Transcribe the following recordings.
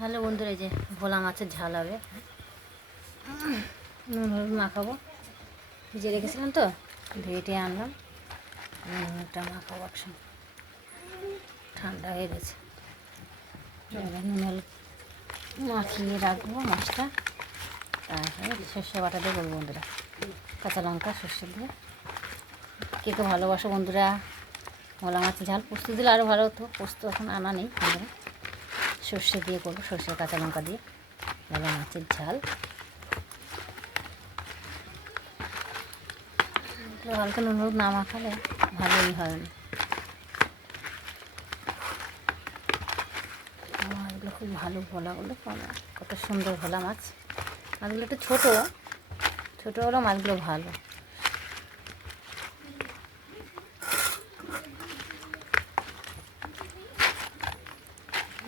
Hello বন্ধুরা, এই যে ভোলা মাছের ঝাল হবে, নুন হলুদ মাখাবো। ভিজে রেখেছিলাম তো, ধুয়ে আনলাম। নুনটা মাখাবো একসঙ্গে, ঠান্ডা হয়ে গেছে। এবার নুন হলুদ মাখিয়ে রাখবো মাছটা, তারপরে সর্ষে বাটা দিয়ে বলবো বন্ধুরা, কাঁচা লঙ্কা সর্ষে দিয়ে। কে কে ভালোবাসো বন্ধুরা ভোলা মাছের ঝাল? পোস্ত দিলে আরও ভালো হতো, পোস্ত এখন আনা নেই বন্ধুরা। সর্ষে দিয়ে করবো, সর্ষে কাঁচা লঙ্কা দিয়ে ভোলা মাছের ঝাল। হালকা নুন হলুদ না মাখালে ভালোই হয় না। মাছগুলো খুব ভালো, ভোলাগুলো কত সুন্দর ভোলা মাছ। মাছগুলো একটু ছোটো ছোটো হলেও মাছগুলো ভালো।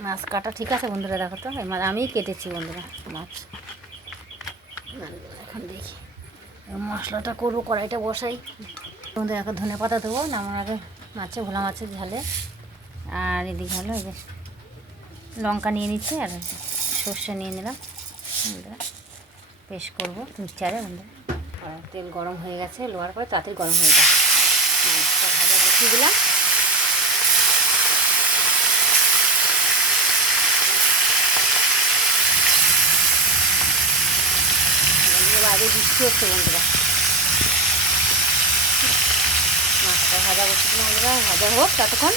মাছ কাটা ঠিক আছে বন্ধুরা, দেখো তো এবার আমিই কেটেছি বন্ধুরা মাছ। এখন দেখি মশলাটা করবো, কড়াইটা বসাই বন্ধুরা। এখন ধনে পাতা দেবো নামার আগে মাছে, ভোলা মাছের ঝালে। আর এদিকে হলো এই যে লঙ্কা নিয়ে নিচ্ছি, আর সর্ষে নিয়ে নিলাম বন্ধুরা। পেস্ট করবো মিক্সচারে বন্ধুরা। তেল গরম হয়ে গেছে, লোয়ার পরে তাড়াতাড়ি গরম হয়ে গেছে। মাছটা ভাজা বসিয়ে দিলাম। বাইরে বৃষ্টি হচ্ছে বন্ধুরা। মাছটা ভাজা বসিয়ে দিলাম বন্ধুরা, ভাজা হোক ততক্ষণ।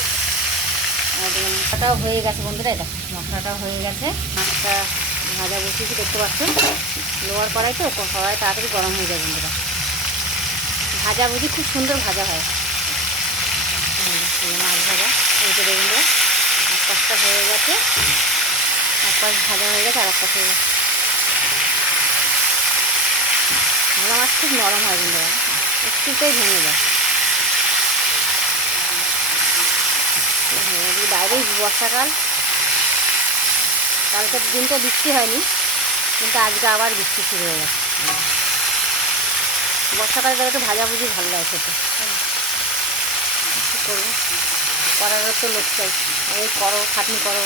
মশলাটাও হয়ে গেছে বন্ধুরা, এটা মশলাটাও হয়ে গেছে। মাছটা ভাজা বসিয়েছি দেখতে পাচ্ছেন, লোয়ার কড়াই তো কড়াই তাড়াতাড়ি গরম হয়ে যায় বন্ধুরা। ভাজা বুঝি খুব সুন্দর ভাজা হয় মাছ ভাজা। এই যে বন্ধুরা এক পাশটা হয়ে গেছে, এক পাশ ভাজা হয়ে গেছে, আর এক পাশে ভোলা মাছ খুব নরম হয় বন্ধুরা, একটুতেই ভেঙে যায়। বাইরেই বর্ষাকাল, কালকের দিনটা বৃষ্টি হয়নি, কিন্তু আজকে আবার বৃষ্টি শুরু হয়ে গেছে। বর্ষাকালে তাহলে একটু ভাজাভুজি ভালো লাগে খেতে। কী করবো, করারও তো লোক চাই, ওই করো খাটনি করো।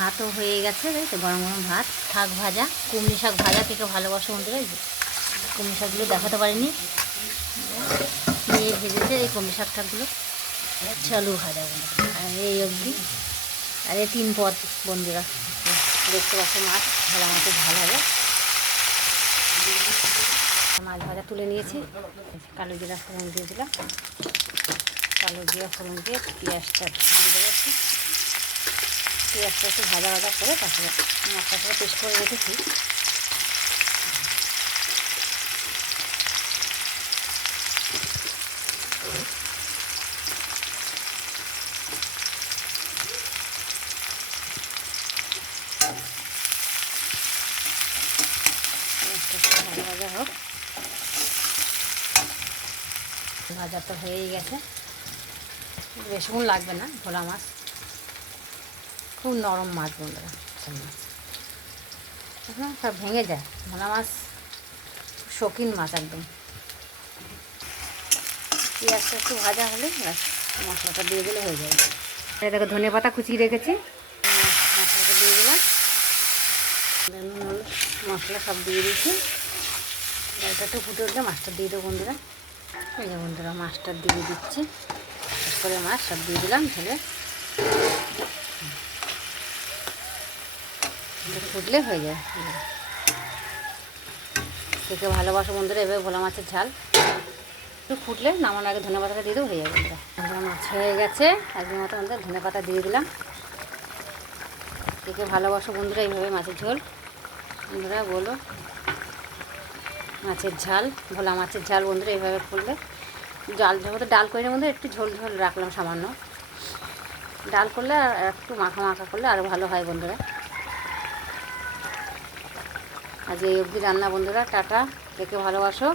ভাতও হয়ে গেছে, তাই তো গরম গরম ভাত। শাক ভাজা, কুমড়ি শাক ভাজা, থেকে ভালোবাসো বন্ধুরা। কুমড়ি শাকগুলো দেখাতে পারিনি, নিয়ে ভেজেছে এই কুমড়ি শাক ঠাকগুলো। চালু ভাজা বন্ধুরা, আর এই অবধি। আর এই 3 পদ বন্ধুরা দেখতে পাচ্ছ, মাছ ভোলা মাছের ঝাল হবে। মাছ ভাজা তুলে নিয়েছি, কালো জিরা ফোড়ন দিয়ে দিলাম। কালো জিরা ফোড়ন দিয়ে পেঁয়াজটা দিয়ে দেবো একটু। পেঁয়াজটা একটু ভাজা ভাজা করে তারপরে মশলা করে পেস্ট করে রেখেছি। ভাজা ভাজা হোক, ভাজা তো হয়েই গেছে। বেশিক্ষণ লাগবে না, ভোলা মাছ খুব নরম মাছ বন্ধুরা। মাছ এখন সব ভেঙে যায়, ভোলা মাছ শৌখিন মাছ একদম। পেঁয়াজটা একটু ভাজা হলে মশলাটা দিয়ে দিলে হয়ে যাবে। দেখো ধনে পাতা কুচিয়ে রেখেছি, মশলাটা দিয়ে দিলাম। মশলা সব দিয়ে দিয়েছি, ডালটা একটু ফুটে উঠলে মাছটা দিয়ে দেবো বন্ধুরা। এই যে বন্ধুরা মাছটা দিয়ে দিচ্ছি, করে মাছ সব দিয়ে দিলাম ঢেলে। ফুটলে হয়ে যায়। দেখে ভালোবাসো বন্ধুরা এভাবে ভোলা মাছের ঝাল। একটু ফুটলে নামানোর আগে ধনে পাতাটা দিয়ে দেবো, হয়ে যাবে বন্ধুরা। মাছ হয়ে গেছে, আজকের মতো বন্ধুরা ধনে পাতা দিয়ে দিলাম। দেখে ভালোবাসো বন্ধুরা এইভাবে মাছের ঝোল। বন্ধুরা বলো মাছের ঝাল, ভোলা মাছের ঝাল বন্ধুরা এইভাবে করলে। ডাল যখন ডাল করে বন্ধুরা একটু ঝোল ঝোল রাখলাম সামান্য। ডাল করলে আর একটু মাখা মাখা করলে আরও ভালো হয় বন্ধুরা। আজ এই অবধি রান্না বন্ধুরা, টাটা। দেখে ভালোবাসো।